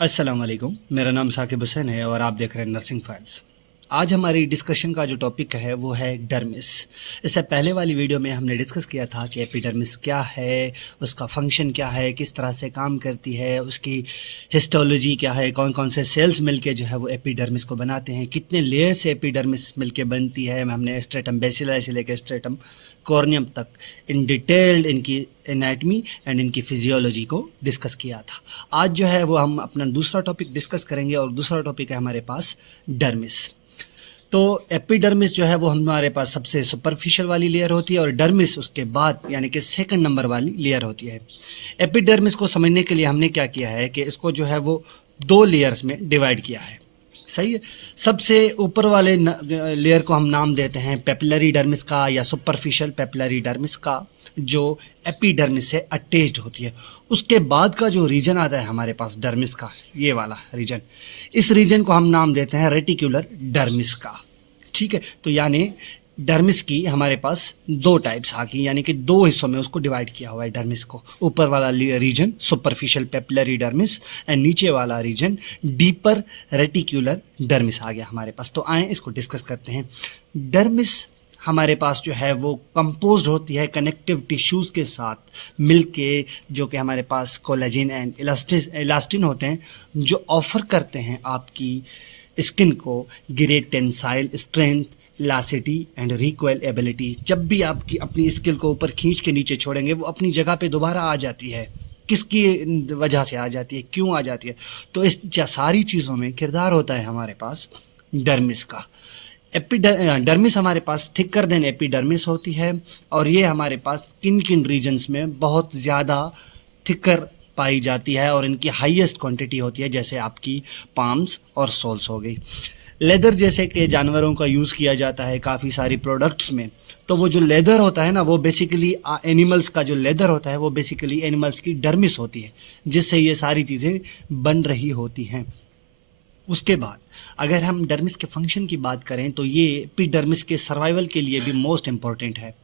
अस्सलाम वालेकुम। मेरा नाम साकिब हुसैन है और आप देख रहे हैं नर्सिंग फाइल्स। आज हमारी डिस्कशन का जो टॉपिक है वो है डर्मिस। इससे पहले वाली वीडियो में हमने डिस्कस किया था कि एपिडर्मिस क्या है, उसका फंक्शन क्या है, किस तरह से काम करती है, उसकी हिस्टोलॉजी क्या है, कौन कौन से सेल्स मिलके जो है वो एपिडर्मिस को बनाते हैं, कितने लेयर से एपिडर्मिस मिलके बनती है। हमने स्ट्रेटम बेसिलर से लेकर स्ट्रेटम कॉर्नियम तक इन डिटेल्ड इनकी एनाटमी एंड इनकी फिजियोलॉजी को डिस्कस किया था। आज जो है वो हम अपना दूसरा टॉपिक डिस्कस करेंगे और दूसरा टॉपिक है हमारे पास डर्मिस। तो एपिडर्मिस जो है वो हमारे पास सबसे सुपरफिशियल वाली लेयर होती है और डर्मिस उसके बाद यानी कि सेकंड नंबर वाली लेयर होती है। एपिडर्मिस को समझने के लिए हमने क्या किया है कि इसको जो है वो दो लेयर्स में डिवाइड किया है। सही है। सबसे ऊपर वाले लेयर को हम नाम देते हैं पेपिलरी डर्मिस का या सुपरफिशियल पेपिलरी डर्मिस का, जो एपिडर्मिस से अटैच्ड होती है। उसके बाद का जो रीजन आता है हमारे पास डर्मिस का, ये वाला रीजन, इस रीजन को हम नाम देते हैं रेटिकुलर डर्मिस का। ठीक है। तो यानी डर्मिस की हमारे पास दो टाइप्स आ गई, यानी कि दो हिस्सों में उसको डिवाइड किया हुआ है डर्मिस को। ऊपर वाला region superficial papillary dermis and नीचे वाला रीजन डीपर रेटिकुलर डर्मिस आ गया हमारे पास। तो आए इसको डिस्कस करते हैं। डर्मिस हमारे पास जो है वो कंपोज्ड होती है कनेक्टिव टिश्यूज़ के साथ मिलके, जो कि हमारे पास कोलेजिन एंड इलास्टिन होते हैं, जो ऑफर करते हैं आपकी स्किन को great tensile strength, elasticity and recoil ability. जब भी आपकी अपनी स्किल को ऊपर खींच के नीचे छोड़ेंगे वो अपनी जगह पे दोबारा आ जाती है। किसकी वजह से आ जाती है, क्यों आ जाती है? तो इस सारी चीज़ों में किरदार होता है हमारे पास डर्मिस का। डर्मिस हमारे पास थिकर देन एपिडर्मिस होती है और ये हमारे पास किन किन रीजन्स में बहुत ज़्यादा थिकर पाई जाती है और इनकी हाईएस्ट क्वांटिटी होती है, जैसे आपकी पाम्स और सोल्स हो गई। लेदर जैसे कि जानवरों का यूज़ किया जाता है काफ़ी सारी प्रोडक्ट्स में, तो वो जो लेदर होता है ना, वो बेसिकली एनिमल्स का जो लेदर होता है वो बेसिकली एनिमल्स की डर्मिस होती है, जिससे ये सारी चीज़ें बन रही होती हैं। उसके बाद अगर हम डर्मिस के फंक्शन की बात करें तो ये एपिडर्मिस के सर्वाइवल के लिए भी मोस्ट इम्पॉर्टेंट है।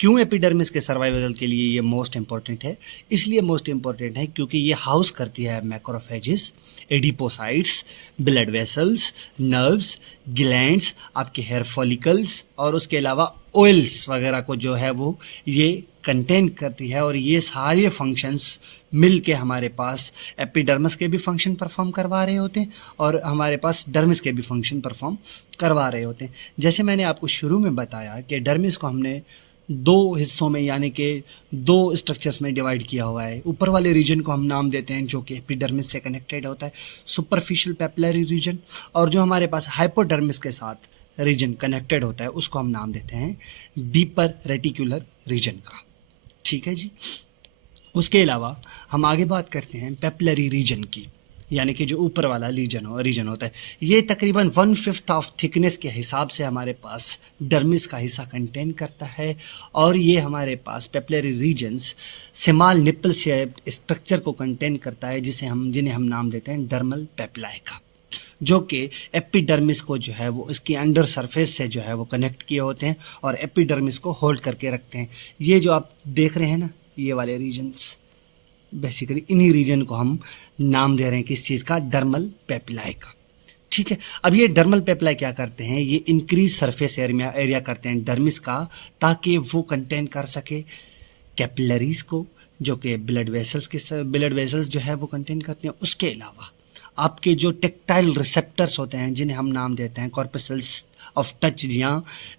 क्यों एपिडर्मिस के सर्वाइवल के लिए ये मोस्ट इम्पॉर्टेंट है? इसलिए मोस्ट इम्पॉर्टेंट है क्योंकि ये हाउस करती है macrophages, adipocytes, blood vessels, nerves, glands, आपके हेयर फॉलिकल्स और उसके अलावा ऑयल्स वगैरह को जो है वो ये कंटेन करती है। और ये सारे फंक्शंस मिल के हमारे पास एपिडर्मिस के भी फंक्शन परफॉर्म करवा रहे होते हैं और हमारे पास डर्मिस के भी फंक्शन परफॉर्म करवा रहे होते हैं। जैसे मैंने आपको शुरू में बताया कि डर्मिस को हमने दो हिस्सों में यानी कि दो स्ट्रक्चर्स में डिवाइड किया हुआ है। ऊपर वाले रीजन को हम नाम देते हैं जो कि एपिडर्मिस से कनेक्टेड होता है, सुपरफिशियल पेपिलरी रीजन, और जो हमारे पास हाइपोडर्मिस के साथ रीजन कनेक्टेड होता है उसको हम नाम देते हैं डीपर रेटिकुलर रीजन का। ठीक है जी। उसके अलावा हम आगे बात करते हैं पेपिलरी रीजन की, यानी कि जो ऊपर वाला रीजन होता है। ये तकरीबन 1/5 ऑफ थिकनेस के हिसाब से हमारे पास डर्मिस का हिस्सा कंटेन करता है और ये हमारे पास papillary regions small nipple shaped structure को कंटेन करता है, जिन्हें हम नाम देते हैं डर्मल पेपिलाई का, जो कि एपिडर्मिस को जो है वो इसकी अंडर सरफेस से जो है वो कनेक्ट किए होते हैं और एपिडर्मिस को होल्ड करके रखते हैं। ये जो आप देख रहे हैं ना, ये वाले रीजन्स, बेसिकली इन्हीं रीजन को हम नाम दे रहे हैं किस चीज़ का? डर्मल पेपिलाई का। ठीक है। अब ये डर्मल पेपिलाई क्या करते हैं? ये इंक्रीज सरफेस एरिया करते हैं डर्मिस का, ताकि वो कंटेन कर सके कैपिलरीज को, जो कि ब्लड वेसल्स जो है वो कंटेन करते हैं। उसके अलावा आपके जो टेक्टाइल रिसेप्टर्स होते हैं, जिन्हें हम नाम देते हैं कॉर्पसल्स ऑफ टच या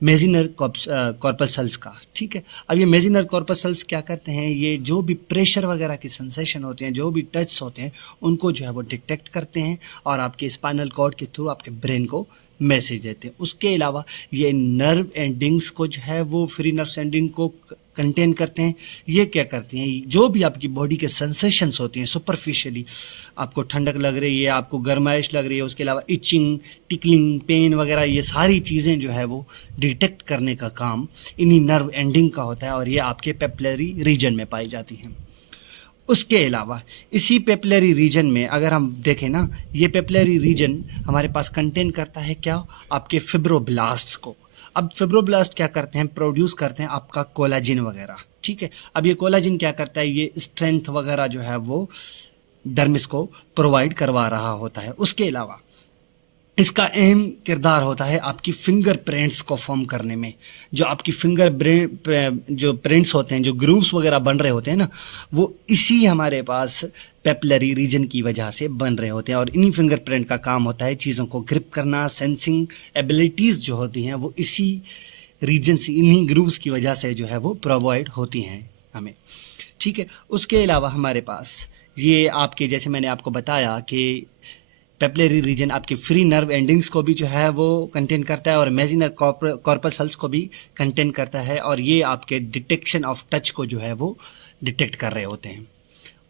मेजिनर कॉर्पसल्स का। ठीक है। अब ये मेजिनर कॉर्पसल्स क्या करते हैं? ये जो भी प्रेशर वगैरह की सेंसेशन होते हैं, जो भी टच होते हैं, उनको जो है वो डिटेक्ट करते हैं और आपके स्पाइनल कॉर्ड के थ्रू आपके ब्रेन को मैसेज देते हैं। उसके अलावा ये नर्व एंडिंग्स को जो है वो फ्री नर्व एंडिंग को कंटेन करते हैं। ये क्या करती हैं? जो भी आपकी बॉडी के सेंसेशंस होती हैं सुपरफिशियली, आपको ठंडक लग रही है, आपको गर्माइश लग रही है, उसके अलावा इचिंग, टिकलिंग, पेन वगैरह, ये सारी चीज़ें जो है वो डिटेक्ट करने का काम इन्हीं नर्व एंडिंग का होता है और ये आपके पेपिलरी रीजन में पाई जाती हैं। उसके अलावा इसी पेपिलरी रीजन में अगर हम देखें ना, ये पेपिलरी रीजन हमारे पास कंटेन करता है क्या? आपके फिब्रोब्लास्ट्स को। अब फिब्रोब्लास्ट क्या करते हैं? प्रोड्यूस करते हैं आपका कोलाजिन वगैरह। ठीक है। अब ये कोलाजिन क्या करता है? ये स्ट्रेंथ वगैरह जो है वो डर्मिस को प्रोवाइड करवा रहा होता है। उसके अलावा इसका अहम किरदार होता है आपकी फिंगर प्रिंट्स को फॉर्म करने में। जो आपकी जो प्रिंट्स होते हैं, जो ग्रूव्स वगैरह बन रहे होते हैं ना, वो इसी हमारे पास पेपलरी रीजन की वजह से बन रहे होते हैं। और इन्हीं फिंगर प्रिंट का काम होता है चीज़ों को ग्रिप करना। सेंसिंग एबिलिटीज़ जो होती हैं वो इसी रीजन से, इन्हीं ग्रूव्स की वजह से जो है वो प्रोवाइड होती हैं हमें, ठीक है। उसके अलावा हमारे पास ये आपके, जैसे मैंने आपको बताया कि पेपलरी रीजन आपके फ्री नर्व एंडिंग्स को भी जो है वो कंटेन करता है और इमेजिनरी कॉर्पसल्स को भी कंटेन करता है, और ये आपके डिटेक्शन ऑफ टच को जो है वो डिटेक्ट कर रहे होते हैं।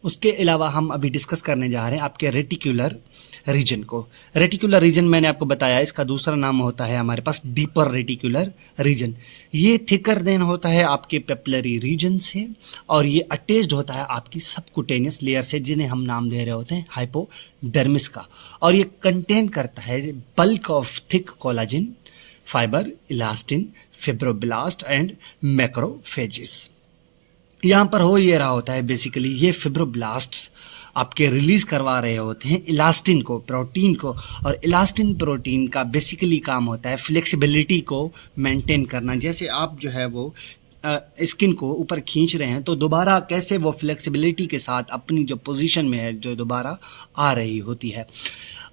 उसके अलावा हम अभी डिस्कस करने जा रहे हैं आपके रेटिकुलर रीजन को। रेटिकुलर रीजन मैंने आपको बताया, इसका दूसरा नाम होता है हमारे पास डीपर रेटिकुलर रीजन। ये थिकर देन होता है आपके पेपलरी रीजन से, और ये अटैच्ड होता है आपकी सबकुटेनियस लेयर से, जिन्हें हम नाम दे रहे होते हैं हाइपोडर्मिस का। और ये कंटेन करता है bulk of thick collagen fibre, elastin, fibroblast and macrophages. यहाँ पर हो ये रहा होता है बेसिकली, ये फिब्रोब्लास्ट्स आपके रिलीज करवा रहे होते हैं इलास्टिन को, प्रोटीन को। और इलास्टिन प्रोटीन का बेसिकली काम होता है फ्लेक्सिबिलिटी को मेंटेन करना। जैसे आप जो है वो स्किन को ऊपर खींच रहे हैं तो दोबारा कैसे वो फ्लेक्सिबिलिटी के साथ अपनी जो पोजीशन में है जो दोबारा आ रही होती है।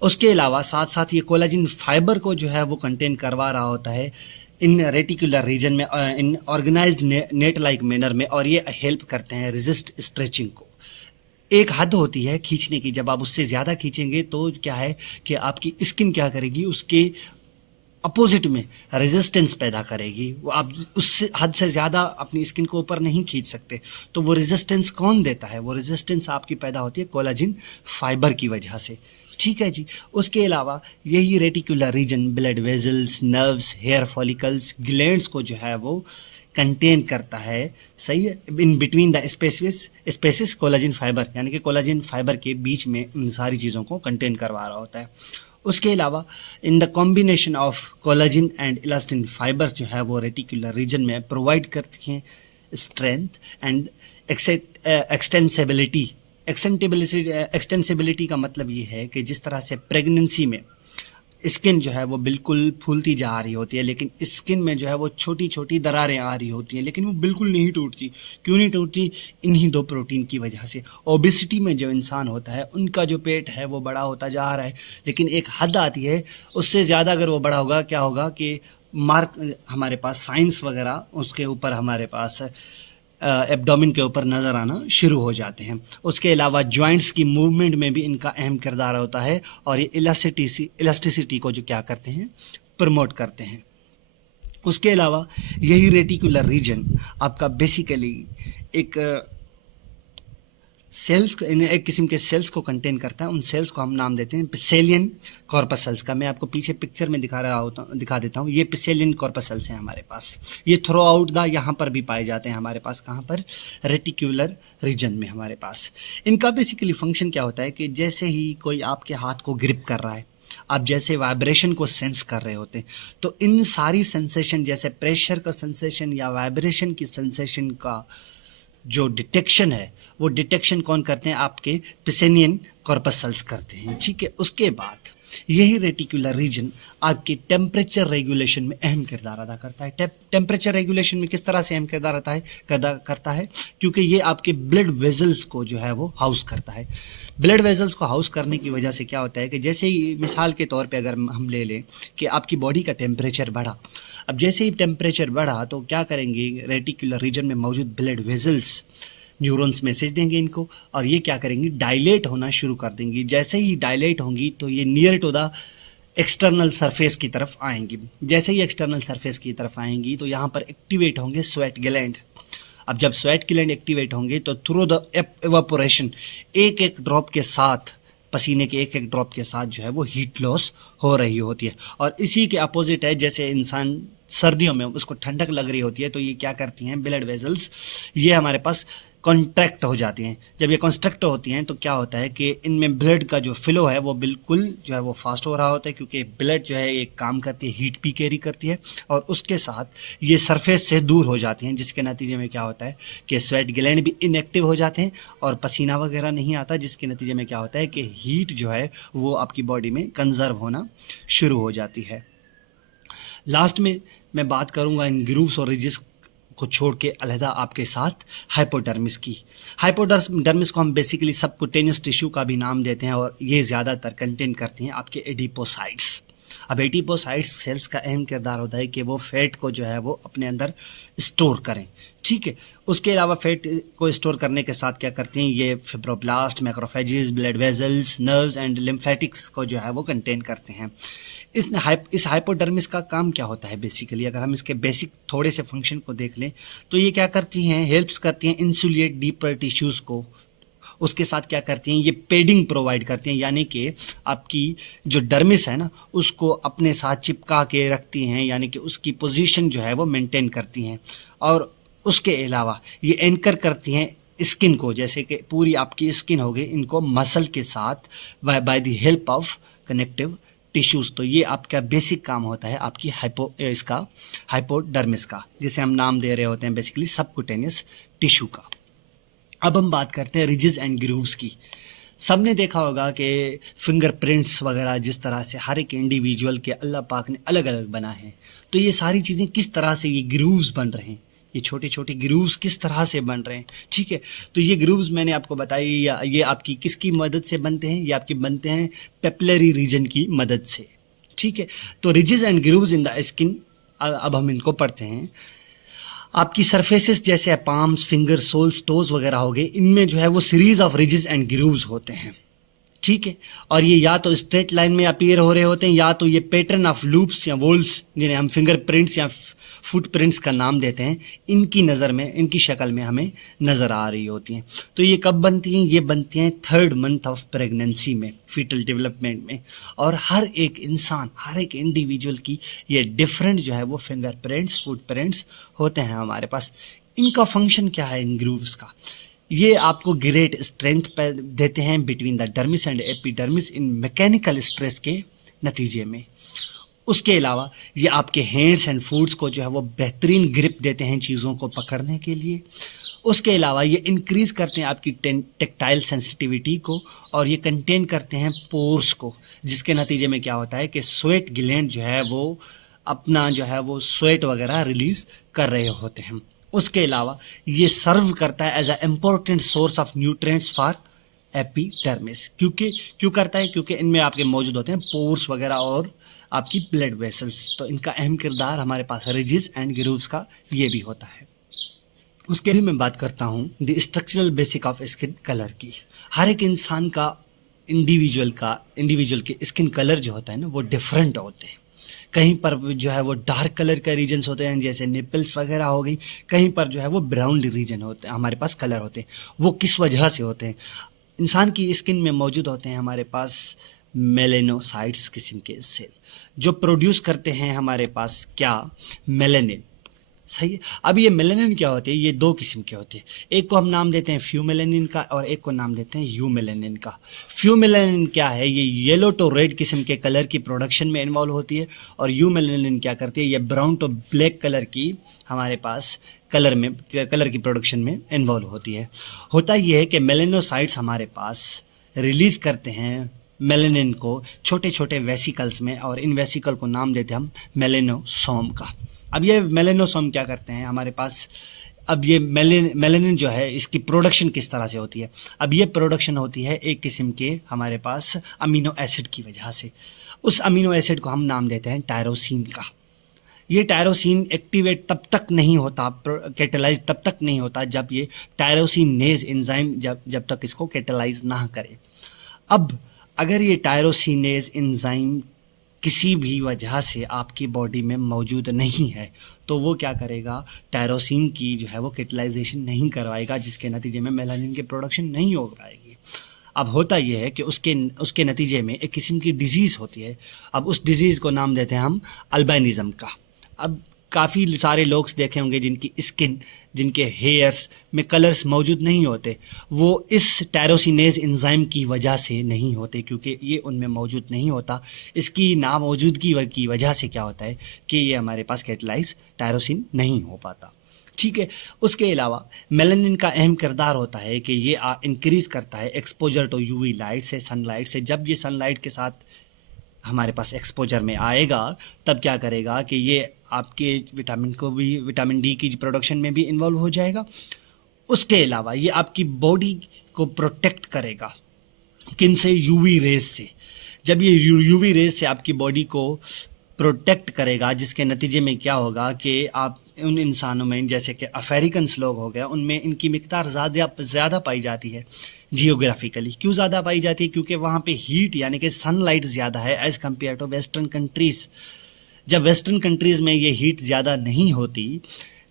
उसके अलावा साथ साथ ये कोलाजिन फाइबर को जो है वो कंटेन करवा रहा होता है इन रेटिकुलर रीजन में, इन ऑर्गेनाइज्ड नेट लाइक मैनर में, और ये हेल्प करते हैं रेजिस्ट स्ट्रेचिंग को। एक हद होती है खींचने की, जब आप उससे ज़्यादा खींचेंगे तो क्या है कि आपकी स्किन क्या करेगी, उसके अपोजिट में रेजिस्टेंस पैदा करेगी। वो आप उससे हद से ज़्यादा अपनी स्किन को ऊपर नहीं खींच सकते। तो वो रेजिस्टेंस कौन देता है? वो रेजिस्टेंस आपकी पैदा होती है कोलाजिन फाइबर की वजह से, ठीक है जी। उसके अलावा यही reticular region blood vessels, nerves, hair follicles, glands को जो है वो कंटेन करता है, सही है, in between the spaces collagen fibre, यानी कि कोलाजिन फाइबर के बीच में इन सारी चीज़ों को कंटेन करवा रहा होता है। उसके अलावा in the combination of collagen and elastin fibres जो है वो रेटिकुलर रीजन में प्रोवाइड करती हैं स्ट्रेंथ एंड एक्सटेंसिबिलिटी। एक्सटेंसिबिलिटी का मतलब ये है कि जिस तरह से प्रेगनेंसी में स्किन जो है वो बिल्कुल फूलती जा रही होती है, लेकिन स्किन में जो है वो छोटी छोटी दरारें आ रही होती हैं, लेकिन वो बिल्कुल नहीं टूटती। क्यों नहीं टूटती? इन्हीं दो प्रोटीन की वजह से। ओबेसिटी में जो इंसान होता है उनका जो पेट है वो बड़ा होता जा रहा है, लेकिन एक हद आती है, उससे ज़्यादा अगर वो बड़ा होगा क्या होगा कि मार्क हमारे पास साइंस वगैरह उसके ऊपर हमारे पास एब्डोमेन के ऊपर नज़र आना शुरू हो जाते हैं। उसके अलावा जॉइंट्स की मूवमेंट में भी इनका अहम किरदार होता है, और ये इलास्टिसिटी को जो क्या करते हैं, प्रमोट करते हैं। उसके अलावा यही रेटिकुलर रीजन आपका बेसिकली एक सेल्स, एक किस्म के सेल्स को कंटेन करता है। उन सेल्स को हम नाम देते हैं पिसेलियन कॉर्पसल्स का। मैं आपको पीछे पिक्चर में दिखा देता हूँ। ये पिसेलियन कॉर्पसल्स हैं हमारे पास। ये थ्रू आउट द यहाँ पर भी पाए जाते हैं हमारे पास। कहाँ पर? रेटिकुलर रीजन में हमारे पास। इनका बेसिकली फंक्शन क्या होता है कि जैसे ही कोई आपके हाथ को ग्रिप कर रहा है, आप जैसे वाइब्रेशन को सेंस कर रहे होते हैं, तो इन सारी सेंसेशन, जैसे प्रेशर का सेंसेशन या वाइब्रेशन की सेंसेशन का जो डिटेक्शन है, वो डिटेक्शन कौन करते हैं? आपके पिसेलियन कॉर्पसल्स करते हैं, ठीक है। उसके बाद यही रेटिकुलर रीजन आपकी टेम्परेचर रेगुलेशन में अहम किरदार अदा करता है। टेम्परेचर रेगुलेशन में किस तरह से अहम किरदार करता है? क्योंकि ये आपके ब्लड वेजल्स को जो है वो हाउस करता है। ब्लड वेजल्स को हाउस करने की वजह से क्या होता है कि जैसे ही मिसाल के तौर पे अगर हम ले लें कि आपकी बॉडी का टेम्परेचर बढ़ा, अब जैसे ही टेम्परेचर बढ़ा तो क्या करेंगे, रेटिकुलर रीजन में मौजूद ब्लड वेजल्स न्यूरॉन्स मैसेज देंगे इनको, और ये क्या करेंगी, डायलेट होना शुरू कर देंगी। जैसे ही डायलेट होंगी तो ये near to the external surface की तरफ आएंगी। जैसे ही एक्सटर्नल सरफेस की तरफ आएंगी तो यहाँ पर एक्टिवेट होंगे स्वेट ग्लैंड। अब जब स्वेट ग्लैंड एक्टिवेट होंगे तो थ्रू द एवापोरेशन, एक एक ड्रॉप के साथ, पसीने के एक एक ड्रॉप के साथ जो है वो हीट लॉस हो रही होती है। और इसी के अपोजिट है, जैसे इंसान सर्दियों में उसको ठंडक लग रही होती है तो ये क्या करती हैं, ब्लड वेजल्स, ये हमारे पास कॉन्ट्रैक्ट हो जाती हैं। जब ये कॉन्स्ट्रक्ट होती हैं तो क्या होता है कि इनमें ब्लड का जो फ्लो है वो बिल्कुल जो है वो फास्ट हो रहा होता है, क्योंकि ब्लड जो है एक काम करती है, हीट भी कैरी करती है और उसके साथ ये सरफेस से दूर हो जाती हैं, जिसके नतीजे में क्या होता है कि स्वेट ग्लैंड भी इनएक्टिव हो जाते हैं और पसीना वगैरह नहीं आता, जिसके नतीजे में क्या होता है कि हीट जो है वो आपकी बॉडी में कंजर्व होना शुरू हो जाती है। लास्ट में मैं बात करूंगा इन ग्रूव्स और रिजेस को छोड़ के अलहदा आपके साथ हाइपोडर्मिस की। हाइपोडर्मिस को हम बेसिकली सबक्यूटेनियस टिश्यू का भी नाम देते हैं और ये ज़्यादातर कंटेन करती हैं आपके एडिपोसाइट्स। अब एडिपोसाइट्स सेल्स का अहम किरदार होता है कि वो फैट को जो है वो अपने अंदर स्टोर करें, ठीक है। उसके अलावा फैट को स्टोर करने के साथ क्या करती हैं, ये fibroblast, macrophages, blood vessels, nerves and lymphatics को जो है वो कंटेन करते हैं। इस हाइपोडर्मिस का काम क्या होता है बेसिकली, अगर हम इसके बेसिक थोड़े से फंक्शन को देख लें तो ये क्या करती हैं, हेल्प्स करती हैं इंसुलेट डीपर टिश्यूज़ को। उसके साथ क्या करती हैं, ये पेडिंग प्रोवाइड करती हैं, यानी कि आपकी जो डर्मिस है ना उसको अपने साथ चिपका के रखती हैं, यानी कि उसकी पोजीशन जो है वो मेंटेन करती हैं। और उसके अलावा ये एंकर करती हैं स्किन को, जैसे कि पूरी आपकी स्किन हो गई, इनको मसल के साथ by the help of connective tissues. तो ये आपका बेसिक काम होता है आपकी हाइपोडर्मिस का, जिसे हम नाम दे रहे होते हैं बेसिकली सबक्यूटेनियस टिश्यू का। अब हम बात करते हैं रिजेस एंड ग्रूव्स की। सबने देखा होगा कि फिंगरप्रिंट्स वगैरह जिस तरह से हर एक इंडिविजुअल के अल्लाह पाक ने अलग अलग बना है, तो ये सारी चीज़ें किस तरह से ये ग्रूव्स बन रहे हैं, ये छोटे छोटे ग्रूव्स किस तरह से बन रहे हैं, ठीक है। तो ये ग्रूव्स मैंने आपको बताई, ये आपकी किसकी मदद से बनते हैं, ये आपके बनते हैं पेपिलरी रीजन की मदद से, ठीक है। तो ridges and grooves in the skin, अब हम इनको पढ़ते हैं। आपकी सरफेसेस जैसे पाम्स, फिंगर, सोल्स, टोज वगैरह हो गए, इनमें जो है वो series of ridges and grooves होते हैं, ठीक है। और ये या तो स्ट्रेट लाइन में अपीयर हो रहे होते हैं, या तो ये पैटर्न ऑफ लूप्स या वोल्स, जिन्हें हम फिंगरप्रिंट्स या फुटप्रिंट्स का नाम देते हैं, इनकी नज़र में, इनकी शक्ल में हमें नज़र आ रही होती हैं। तो ये कब बनती हैं, ये बनती हैं 3rd मंथ ऑफ प्रेगनेंसी में, फीटल डेवलपमेंट में। और हर एक इंसान, हर एक इंडिविजुअल की ये डिफरेंट जो है वो फिंगरप्रिंट्स, फुटप्रिंट्स होते हैं हमारे पास। इनका फंक्शन क्या है इन ग्रूव्स का, ये आपको ग्रेट स्ट्रेंथ देते हैं between the dermis and epidermis in mechanical stress के नतीजे में। उसके अलावा ये आपके हैंड्स एंड फूड्स को जो है वो बेहतरीन ग्रिप देते हैं चीज़ों को पकड़ने के लिए। उसके अलावा ये इंक्रीज़ करते हैं आपकी टेक्टाइल सेंसिटिविटी को, और ये कंटेन करते हैं पोर्स को, जिसके नतीजे में क्या होता है कि स्वेट ग्लैंड जो है वो अपना जो है वो स्वेट वगैरह रिलीज़ कर रहे होते हैं। उसके अलावा ये सर्व करता है as a important source of nutrients for epidermis. क्यों करता है, क्योंकि इनमें आपके मौजूद होते हैं पोर्स वगैरह और आपकी ब्लड वेसल्स। तो इनका अहम किरदार हमारे पास रिजेस एंड ग्रूव्स का ये भी होता है। उसके भी मैं बात करता हूँ the structural basic of skin colour की। हर एक इंसान का इंडिविजुअल के स्किन कलर जो होता है ना वो डिफरेंट होते हैं। कहीं पर जो है वो डार्क कलर के रीजन्स होते हैं, जैसे निपल्स वगैरह हो गई, कहीं पर जो है वो ब्राउन रीजन होते हैं, हमारे पास कलर होते हैं। वो किस वजह से होते हैं, इंसान की स्किन में मौजूद होते हैं हमारे पास मेलेनोसाइट्स किस्म के सेल, जो प्रोड्यूस करते हैं हमारे पास क्या, मेलेनिन, सही है। अब ये मेलेनिन क्या होते हैं, ये 2 किस्म के होते हैं। एक को हम नाम देते हैं फ्यूमेलेनिन का, और एक को नाम देते हैं यूमेलेनिन का। फ्यूमेलेनिन क्या है, ये येलो टू रेड किस्म के कलर की प्रोडक्शन में इन्वॉल्व होती है, और यूमेलेनिन क्या करती है, ये ब्राउन टू ब्लैक कलर की हमारे पास कलर की प्रोडक्शन में इन्वॉल्व होती है। होता ये है कि मेलेनोसाइट्स हमारे पास रिलीज करते हैं मेलेनिन को छोटे छोटे वेसिकल्स में, और इन वेसिकल को नाम देते हैं हम मेलेनोसोम का। अब ये मेलेनोसोम क्या करते हैं हमारे पास, अब ये मेलेनिन जो है इसकी प्रोडक्शन किस तरह से होती है। अब ये प्रोडक्शन होती है एक किस्म के हमारे पास अमीनो एसिड की वजह से। उस अमीनो एसिड को हम नाम देते हैं टायरोसिन का। ये टायरोसिन एक्टिवेट तब तक नहीं होता, कैटेलाइज तब तक नहीं होता जब ये टायरोसिनेज एंजाइम जब तक इसको कैटेलाइज ना करे। अब अगर ये टायरोसिनेज एंजाइम किसी भी वजह से आपकी बॉडी में मौजूद नहीं है, तो वो क्या करेगा, टायरोसिन की जो है वो कैटेलाइजेशन नहीं करवाएगा, जिसके नतीजे में मेलानिन की प्रोडक्शन नहीं हो पाएगी। अब होता यह है कि उसके नतीजे में एक किस्म की डिजीज़ होती है। अब उस डिजीज़ को नाम देते हैं हम अल्बाइनिज़म का। अब काफ़ी सारे लोग देखे होंगे जिनकी स्किन, जिनके हेयर्स में कलर्स मौजूद नहीं होते, वो इस टायरोसिनेज एंजाइम की वजह से नहीं होते, क्योंकि ये उनमें मौजूद नहीं होता। इसकी नामौजूदगी की वजह से क्या होता है कि ये हमारे पास कैटालाइज टायरोसिन नहीं हो पाता। ठीक है। उसके अलावा मेलानिन का अहम किरदार होता है कि ये इंक्रीज करता है एक्सपोजर टू यूवी लाइट से, सनलाइट से। जब ये सनलाइट के साथ हमारे पास एक्सपोजर में आएगा तब क्या करेगा कि ये आपके विटामिन डी की प्रोडक्शन में भी इन्वॉल्व हो जाएगा। उसके अलावा ये आपकी बॉडी को प्रोटेक्ट करेगा, किन से? यूवी रेज से। जब ये यूवी रेज से आपकी बॉडी को प्रोटेक्ट करेगा, जिसके नतीजे में क्या होगा कि आप उन इंसानों में जैसे कि अफ्रीकन्स लोग हो गए, उनमें इनकी मिकदार ज़्यादा पाई जाती है जियोग्राफिकली। क्यों ज़्यादा पाई जाती है? क्योंकि वहाँ पे हीट यानी कि सनलाइट ज़्यादा है as compare to western countries. जब वेस्टर्न कंट्रीज़ में ये हीट ज़्यादा नहीं होती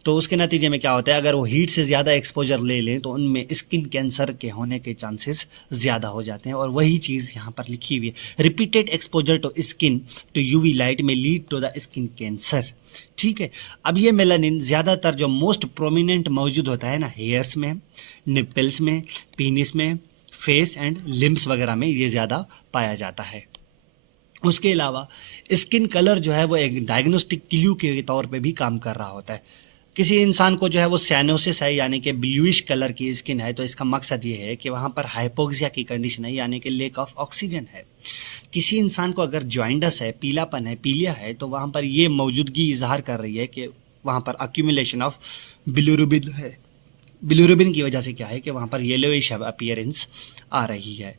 तो उसके नतीजे में क्या होता है, अगर वो हीट से ज़्यादा एक्सपोजर ले लें तो उनमें स्किन कैंसर के होने के चांसेस ज़्यादा हो जाते हैं। और वही चीज़ यहाँ पर लिखी हुई है, repeated exposure to skin to UV light में lead to the skin cancer. ठीक है। अब ये मेलानिन ज़्यादातर जो मोस्ट प्रोमिनेंट मौजूद होता है ना, हेयर्स में, निपल्स में, पीनिस में, फेस एंड लिम्स वगैरह में ये ज़्यादा पाया जाता है। उसके अलावा स्किन कलर जो है वो एक डायग्नोस्टिक क्लू के तौर पे भी काम कर रहा होता है। किसी इंसान को जो है वो साइनोसिस है यानी कि ब्लूइश कलर की स्किन है, तो इसका मकसद ये है कि वहाँ पर हाइपोक्सिया की कंडीशन है यानी कि लेक ऑफ ऑक्सीजन है। किसी इंसान को अगर जॉइंडस है, पीलापन है, पीलिया है, तो वहाँ पर ये मौजूदगी इजहार कर रही है कि वहाँ पर अक्यूमुलेशन ऑफ बिलिरुबिन है। बिलिरुबिन की वजह से क्या है कि वहाँ पर येलोइश अपीयरेंस आ रही है।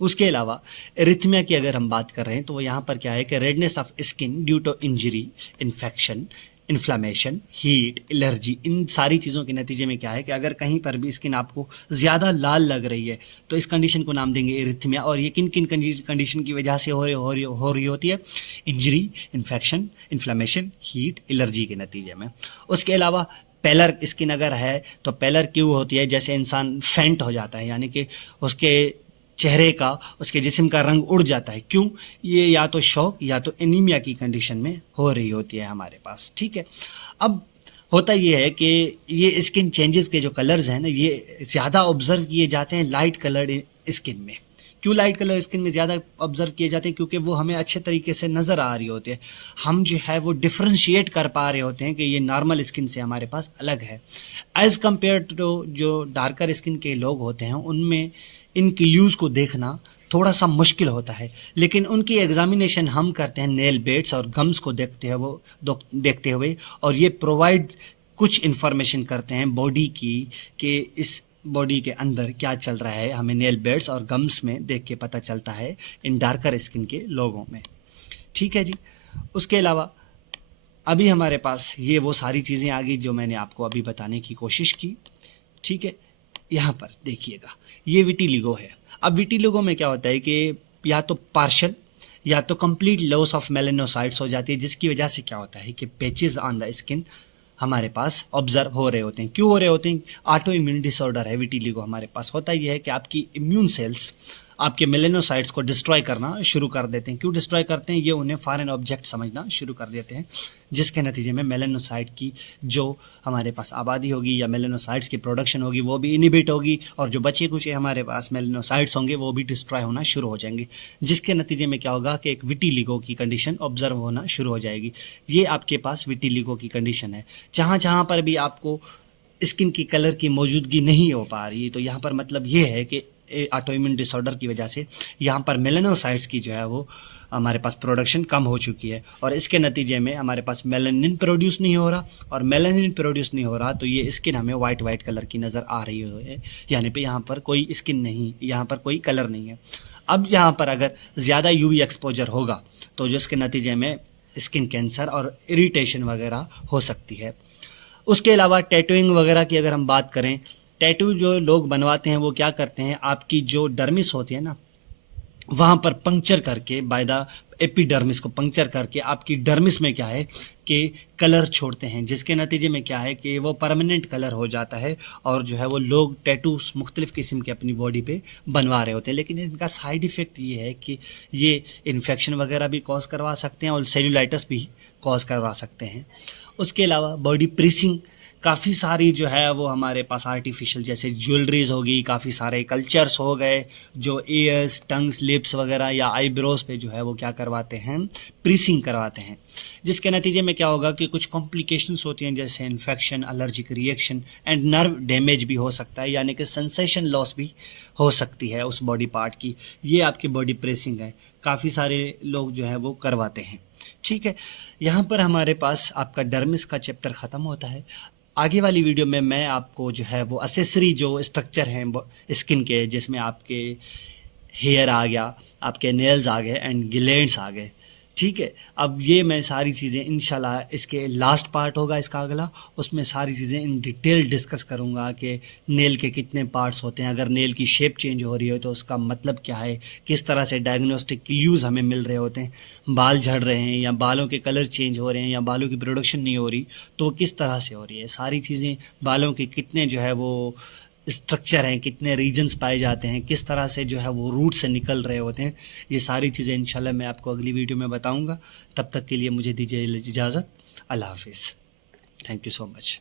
उसके अलावा एरिथमिया की अगर हम बात कर रहे हैं तो वो यहाँ पर क्या है कि redness of skin due to injury, infection, inflammation, heat, allergy, इन सारी चीज़ों के नतीजे में क्या है कि अगर कहीं पर भी स्किन आपको ज़्यादा लाल लग रही है तो इस कंडीशन को नाम देंगे एरिथमिया। और ये किन किन कंडीशन की वजह से हो रही होती है? Injury, infection, inflammation, heat, allergy के नतीजे में। उसके अलावा पेलर स्किन अगर है तो पेलर क्यों होती है? जैसे इंसान फेंट हो जाता है यानी कि उसके चेहरे का, उसके जिस्म का रंग उड़ जाता है। क्यों? ये या तो शॉक या तो एनीमिया की कंडीशन में हो रही होती है हमारे पास। ठीक है। अब होता ये है कि ये स्किन चेंजेस के जो कलर्स हैं ना, ये ज़्यादा ऑब्जर्व किए जाते हैं लाइट कलर्ड स्किन में। क्यों लाइट कलर स्किन में ज़्यादा ऑब्जर्व किए जाते हैं? क्योंकि वो हमें अच्छे तरीके से नज़र आ रही होती है। हम जो है वो डिफ्रेंशिएट कर पा रहे होते हैं कि ये नॉर्मल स्किन से हमारे पास अलग है। एज़ कम्पेयर टू जो डार्कर स्किन के लोग होते हैं, उनमें इन क्लूज़ को देखना थोड़ा सा मुश्किल होता है। लेकिन उनकी एग्जामिनेशन हम करते हैं नेल बेड्स और गम्स को देखते हुए, और ये प्रोवाइड कुछ इन्फॉर्मेशन करते हैं बॉडी की कि इस बॉडी के अंदर क्या चल रहा है, हमें नेल बेड्स और गम्स में देख के पता चलता है इन डार्कर स्किन के लोगों में। ठीक है जी। उसके अलावा अभी हमारे पास ये वो सारी चीज़ें आ गई जो मैंने आपको अभी बताने की कोशिश की। ठीक है। यहाँ पर देखिएगा, ये विटिलिगो है। अब विटिलिगो में क्या होता है कि या तो पार्शल या तो कंप्लीट लॉस ऑफ मेलानोसाइट्स हो जाती है, जिसकी वजह से क्या होता है कि पैचेस ऑन द स्किन हमारे पास ऑब्जर्व हो रहे होते हैं। क्यों हो रहे होते हैं? ऑटो इम्यून डिसऑर्डर है विटिलिगो हमारे पास। होता यह है कि आपकी इम्यून सेल्स आपके मेलानोसाइट्स को डिस्ट्रॉय करना शुरू कर देते हैं। क्यों डिस्ट्रॉय करते हैं? ये उन्हें फॉरेन ऑब्जेक्ट समझना शुरू कर देते हैं, जिसके नतीजे में मेलानोसाइट की जो हमारे पास आबादी होगी या मेलानोसाइट्स की प्रोडक्शन होगी वो भी इनिबिट होगी, और जो बचे कुछ हमारे पास मेलानोसाइट्स होंगे वो भी डिस्ट्रॉय होना शुरू हो जाएंगे, जिसके नतीजे में क्या होगा कि एक विटिलिगो की कंडीशन ऑब्जर्व होना शुरू हो जाएगी। ये आपके पास विटिलिगो की कंडीशन है। जहाँ जहाँ पर भी आपको स्किन की कलर की मौजूदगी नहीं हो पा रही, तो यहाँ पर मतलब ये है कि ऑटोइम्यून डिसऑर्डर की वजह से यहाँ पर मेलानोसाइट्स की जो है वो हमारे पास प्रोडक्शन कम हो चुकी है, और इसके नतीजे में हमारे पास मेलानिन प्रोड्यूस नहीं हो रहा, और मेलानिन प्रोड्यूस नहीं हो रहा तो ये स्किन हमें वाइट कलर की नज़र आ रही है, यानी पे यहाँ पर कोई स्किन नहीं, यहाँ पर कोई कलर नहीं है। अब यहाँ पर अगर ज़्यादा यूवी एक्सपोजर होगा तो जिसके नतीजे में स्किन कैंसर और इरिटेशन वगैरह हो सकती है। उसके अलावा टैटूइंग वगैरह की अगर हम बात करें, टैटू जो लोग बनवाते हैं वो क्या करते हैं, आपकी जो डर्मिस होती है ना वहाँ पर पंक्चर करके, बाय द एपिडर्मिस को पंक्चर करके आपकी डर्मिस में क्या है कि कलर छोड़ते हैं, जिसके नतीजे में क्या है कि वो परमानेंट कलर हो जाता है, और जो है वो लोग टैटूस मुख्तलिफ़ किस्म के अपनी बॉडी पे बनवा रहे होते हैं। लेकिन इनका साइड इफ़ेक्ट ये है कि ये इन्फेक्शन वगैरह भी कॉज करवा सकते हैं और सेल्यूलाइटिस भी कॉज करवा सकते हैं। उसके अलावा बॉडी प्रेसिंग काफ़ी सारी जो है वो हमारे पास आर्टिफिशियल जैसे ज्वेलरीज होगी, काफ़ी सारे कल्चर्स हो गए जो ईयर्स, टंग्स, लिप्स वगैरह या आईब्रोज पे जो है वो क्या करवाते हैं, प्रीसिंग करवाते हैं, जिसके नतीजे में क्या होगा कि कुछ कॉम्प्लिकेशंस होती हैं जैसे infection, allergic reaction and nerve damage भी हो सकता है, यानी कि सेंसेशन लॉस भी हो सकती है उस बॉडी पार्ट की। ये आपकी बॉडी प्रेसिंग है, काफ़ी सारे लोग जो है वो करवाते हैं। ठीक है, यहाँ पर हमारे पास आपका डर्मिस का चैप्टर ख़त्म होता है। आगे वाली वीडियो में मैं आपको जो है वो एसेसरी जो स्ट्रक्चर हैं स्किन के, जिसमें आपके हेयर आ गया, आपके नेल्स आ गए एंड ग्लैंड्स आ गए। ठीक है, अब ये मैं सारी चीज़ें इंशाल्लाह इसके लास्ट पार्ट होगा इसका अगला, उसमें सारी चीज़ें इन डिटेल डिस्कस करूँगा कि नेल के कितने पार्ट्स होते हैं, अगर नेल की शेप चेंज हो रही हो तो उसका मतलब क्या है, किस तरह से डायग्नोस्टिक क्लूज़ हमें मिल रहे होते हैं, बाल झड़ रहे हैं या बालों के कलर चेंज हो रहे हैं या बालों की प्रोडक्शन नहीं हो रही तो किस तरह से हो रही है, सारी चीज़ें, बालों के कितने जो है वो स्ट्रक्चर हैं, कितने रीजन्स पाए जाते हैं, किस तरह से जो है वो रूट से निकल रहे होते हैं, ये सारी चीज़ें इंशाल्लाह मैं आपको अगली वीडियो में बताऊंगा। तब तक के लिए मुझे दीजिए इजाज़त। अल्लाह हाफिज़। Thank you so much.